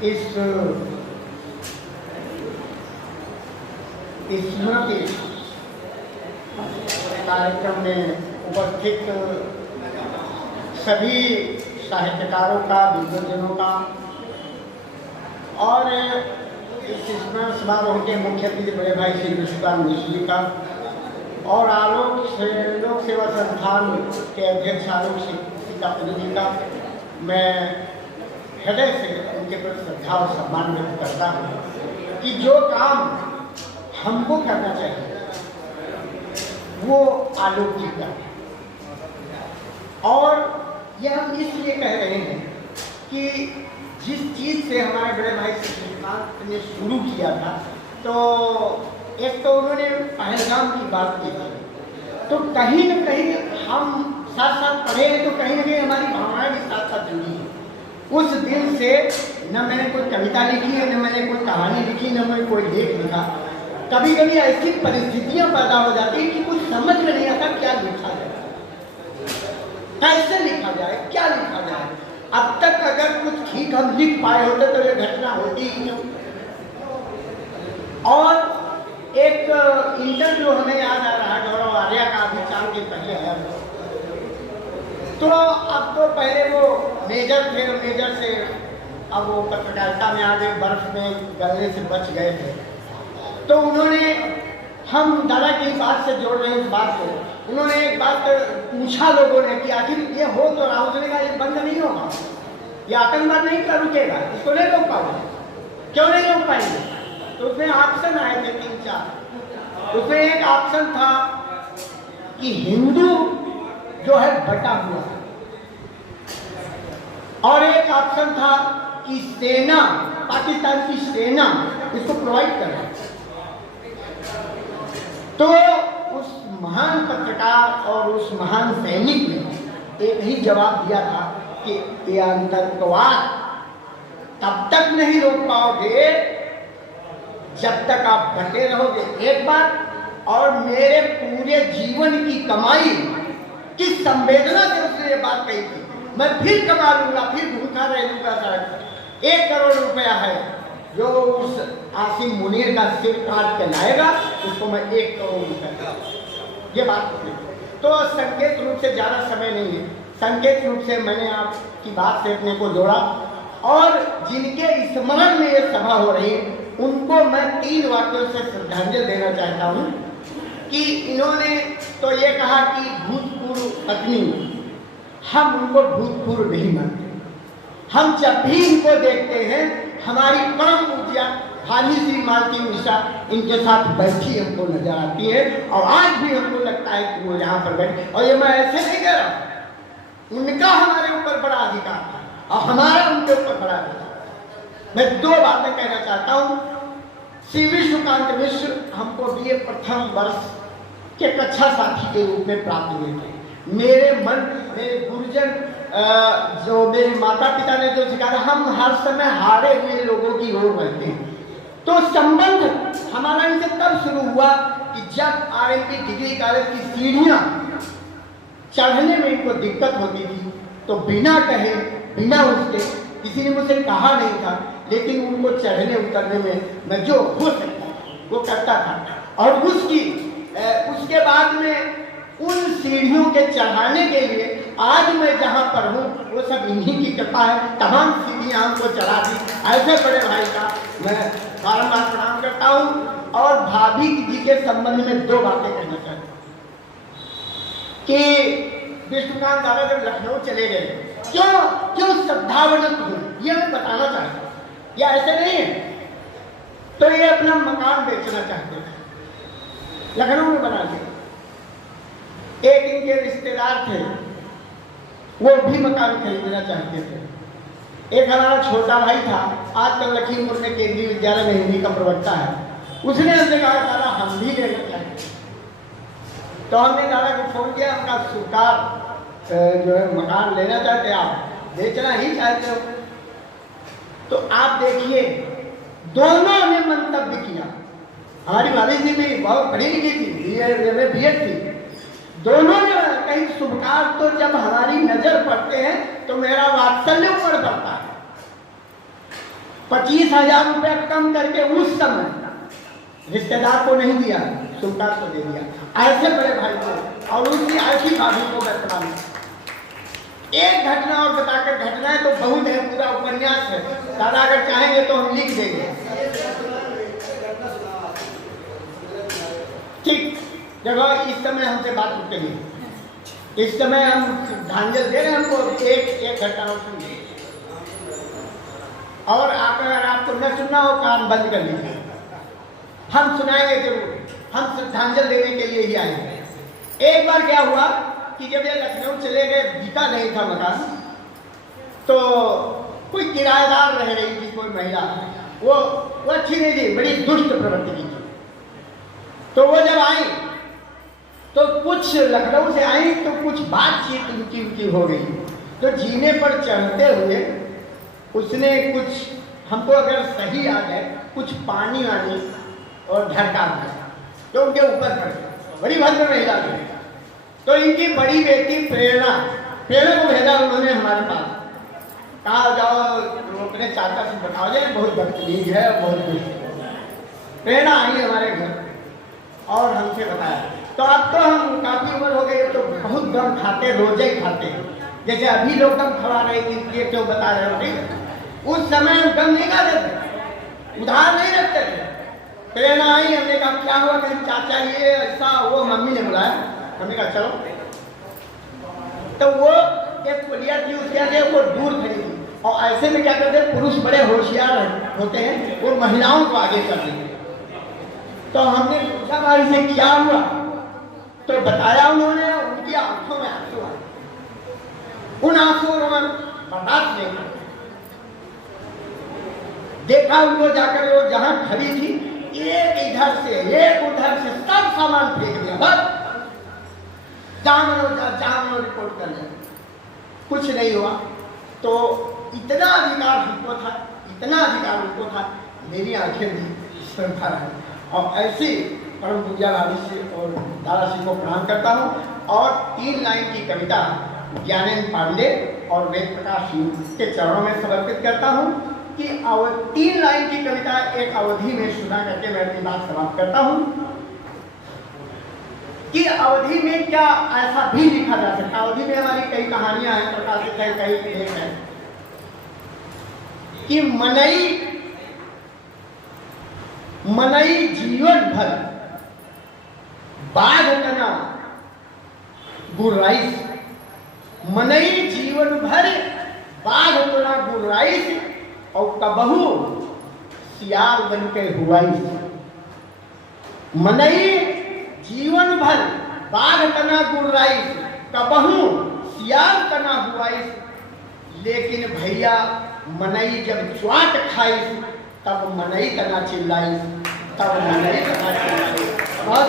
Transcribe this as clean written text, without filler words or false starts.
इस स्मृति कार्यक्रम में उपस्थित सभी साहित्यकारों का, विद्वजनों का और इस स्मरण समारोह के मुख्य अतिथि बड़े भाई श्री विश्वकांत मिश्र जी का और लोक सेवा संस्थान के अध्यक्ष आलोक सीतापति जी का मैं हृदय से उनके प्रति श्रद्धा और सम्मान व्यक्त करता हूँ कि जो काम हमको करना चाहिए वो आलोक जी का। और यह हम इसलिए कह रहे हैं कि जिस चीज़ से हमारे बड़े भाई श्रीकांत ने शुरू किया था, तो एक तो उन्होंने पहलगाम की बात की थी, तो कहीं न कहीं हम साथ साथ पढ़े हैं तो कहीं न कहीं हमारी भावनाएं भी साथ साथ जुड़ी हैं। उस दिन से न मैंने कोई कविता लिखी है, न मैंने कोई कहानी लिखी, न मैंने कोई लेख लिखा। कभी कभी ऐसी परिस्थितियां पैदा हो जाती हैं कि कुछ समझ में नहीं आता क्या लिखा जाए, कैसे लिखा जाए, क्या लिखा जाए। अब तक अगर कुछ ठीक हम लिख पाए होते तो ये घटना होती ही नहीं। और एक इंटरव्यू हमें याद आ रहा है गौरव आर्या का, अभी 4 दिन पहले आया। तो अब तो पहले वो मेजर थे, मेजर से अब वो पत्रकारिता में आ गए, बर्फ में गलने से बच गए थे। तो उन्होंने, हम दादा की बात से जोड़ रहे हैं इस बात को, उन्होंने एक बात पूछा लोगों ने कि आखिर ये हो तो रहा, उसने कहा ये बंद नहीं होगा, ये आतंकवाद नहीं कर रुकेगा, इसको नहीं रोक पाओगे, क्यों नहीं रोक पाएंगे। तो उसमें ऑप्शन आए थे 3-4। उसमें एक ऑप्शन था कि हिंदू जो है बटा हुआ, और एक ऑप्शन था कि सेना, पाकिस्तान की सेना इसको प्रोवाइड करे। तो उस महान पत्रकार और उस महान सैनिक ने एक ही जवाब दिया था कि ये आतंकवाद तब तक नहीं रोक पाओगे जब तक आप बटे रहोगे, एक बार, और मेरे पूरे जीवन की कमाई की संवेदना से उसने ये बात कही थी, मैं फिर कमा लूंगा, फिर भूखा रह लूंगा सड़क। 1 करोड़ रुपया है जो उस आसिम मुनीर का सिर काट के लाएगा, उसको मैं 1 करोड़ रुपया, ये बात होती। तो संकेत रूप से ज़्यादा समय नहीं है, संकेत रूप से मैंने आपकी बात से अपने को जोड़ा, और जिनके स्मरण में ये सभा हो रही है उनको मैं 3 वाक्यों से श्रद्धांजलि देना चाहता हूँ कि इन्होंने तो ये कहा कि भूतपूर्व पत्नी, हम उनको भूतपूर्व नहीं मानते। हम जब भी इनको देखते हैं हमारी परम पूज्या भानी श्री मालती मिश्रा इनके साथ बैठी हमको नजर आती है, और आज भी हमको लगता है कि वो यहाँ पर बैठी। और ये मैं ऐसे नहीं कह रहा, उनका हमारे ऊपर बड़ा अधिकार था और हमारा उनके ऊपर बड़ा अधिकार। मैं 2 बातें कहना चाहता हूँ। श्री विश्वकांत मिश्र हमको BA प्रथम वर्ष के कक्षा साथी के रूप में प्राप्त हुए थे। मेरे मन, मेरे गुरुजन, जो मेरे माता पिता ने जो सिखाया, हम हर समय हारे हुए लोगों की ओर रहते हैं। तो संबंध हमारा इनसे तब शुरू हुआ कि जब RMP डिग्री कॉलेज की सीढ़ियाँ चढ़ने में इनको दिक्कत होती थी, तो बिना कहे, बिना उसके, किसी ने मुझसे कहा नहीं था, लेकिन उनको चढ़ने उतरने में मैं जो हो सकता वो करता था। और उसके बाद में उन सीढ़ियों के चढ़ाने के लिए आज मैं जहाँ पर हूँ वो सब इन्हीं की कृपा है। तमाम सीढ़ियाँ हमको चढ़ा दी। ऐसे बड़े भाई का मैं बारंबार प्रणाम करता हूँ। और भाभी जी के संबंध में 2 बातें कहना चाहता हूँ कि विष्णुकांत दादा जब लखनऊ चले गए, क्यों श्रद्धावनत हुए, ये मैं बताना चाहता हूँ। या ऐसे नहीं है, तो ये अपना मकान बेचना चाहते थे, लखनऊ में बना दिया। एक इनके रिश्तेदार थे, वो भी मकान खरीदना चाहते थे। एक हमारा छोटा भाई था, आजकल लखीमपुर में केंद्रीय विद्यालय में हिंदी का प्रवक्ता है, उसने हमसे कहा दादा हम भी लेना चाहते। तो हमने दादा को फोन किया, उनका स्वीकार जो है मकान लेना चाहते, आप बेचना ही चाहते हो। तो आप देखिए दोनों ने मंतव्य किया। हमारी भाभी जी भी बहुत पढ़ी लिखी थी, BEd थी। दोनों ने कहीं शुभकार तो जब हमारी नजर पड़ते हैं तो मेरा वात्सल्य ऊपर पड़ता है। 25,000 रुपया कम करके उस समय रिश्तेदार को नहीं दिया, सुल्तान को दे दिया, ऐसे बड़े भाई को और उसकी ऐसी भाभी को वर्तमान। एक घटना और बताकर, घटनाएं तो बहुत है, पूरा उपन्यास है, दादा अगर चाहेंगे तो हम लिख देंगे। ठीक जगह इस समय हमसे बात करिए, इस समय हम श्रद्धांजलि दे रहे हैं, हमको एक घटना और सुनिए, और आप अगर आपको न सुनना हो काम बंद कर लीजिए, हम सुनाएंगे जरूर, हम श्रद्धांजलि देने के लिए ही आए हैं। एक बार क्या हुआ कि जब ये लखनऊ चले गए, बिका नहीं था मकान, तो कोई किराएदार रह रही थी, कोई महिला, वो अच्छी नहीं थी, बड़ी दुष्ट प्रवृत्ति की थी। तो वो जब आई तो कुछ लखनऊ से आई तो कुछ बातचीत उनकी हो गई, तो जीने पर चढ़ते हुए उसने कुछ, हमको अगर सही याद है, कुछ पानी वानी और ढका तो उनके ऊपर पड़ गया, बड़ी भद्र महिला थी। तो इनकी बड़ी बेटी प्रेरणा को भेजा उन्होंने हमारे पास, कहा जाओ अपने चाचा से बताओ जाए, बहुत बदतमीज है, बहुत दुष्ट। प्रेरणा आई हमारे घर और हमसे बताया, तो अब तो हम काफी उम्र हो गई, तो बहुत गम खाते, रोजे खाते, जैसे अभी लोग गम खवा रहे थे, ये क्यों बता रहे हो, ठीक। उस समय हम गम नहीं खाते थे, उधार नहीं रखते थे। प्रेरणा आई, हमने कहा क्या हुआ, कहीं चाचा ये ऐसा, वो मम्मी ने बुलाया, हमने कहा चलो। तो वो एक पुलिया थी, उसके आगे वो दूर खड़ी थी, और ऐसे में क्या करते, पुरुष बड़े होशियार होते हैं, वो महिलाओं को आगे कर देते। तो हमने पूछा भाई से क्या हुआ, तो बताया उन्होंने, उनकी आंखों में आंसू आए, उन आंसुओं में बर्दाश्त नहीं देखा उनको, जाकर वो जहां खड़ी थी, एक इधर से एक उधर से सब सामान फेंक दिया, बस जामनो रिपोर्ट कर लिया, कुछ नहीं हुआ। तो इतना अधिकार हमको था, इतना अधिकार उनको था, मेरी आंखें भी श्रद्धा है। और ऐसे परम पूज्य भाभी से और दादा जी को प्रणाम करता हूँ। और 3 लाइन की कविता ज्ञानेंद्र पांडे और वेद प्रकाश सिंह के चरणों में समर्पित करता हूँ कि 3 लाइन की कविता एक अवधि में सुना करके मैं अपनी बात समाप्त करता हूँ कि अवधि में क्या ऐसा भी लिखा जा सकता। अवधि में हमारी कई कहानियां हैं, प्रकाशित है, कई लेख हैं कि मनई जीवन भर बाघ तना गुर्राइस, मनई जीवन भर बाघ तना गुर्राइस और कबहू सियार बन के हुआइस। मनई जीवन भर बाघ तना गुर्राइस, कबहू सियार तना हुआइस, लेकिन भैया मनई जब च्वाट खाइस तब मनई तना चिल्लाइस, तब मनई तना चिल्लाइस। बहुत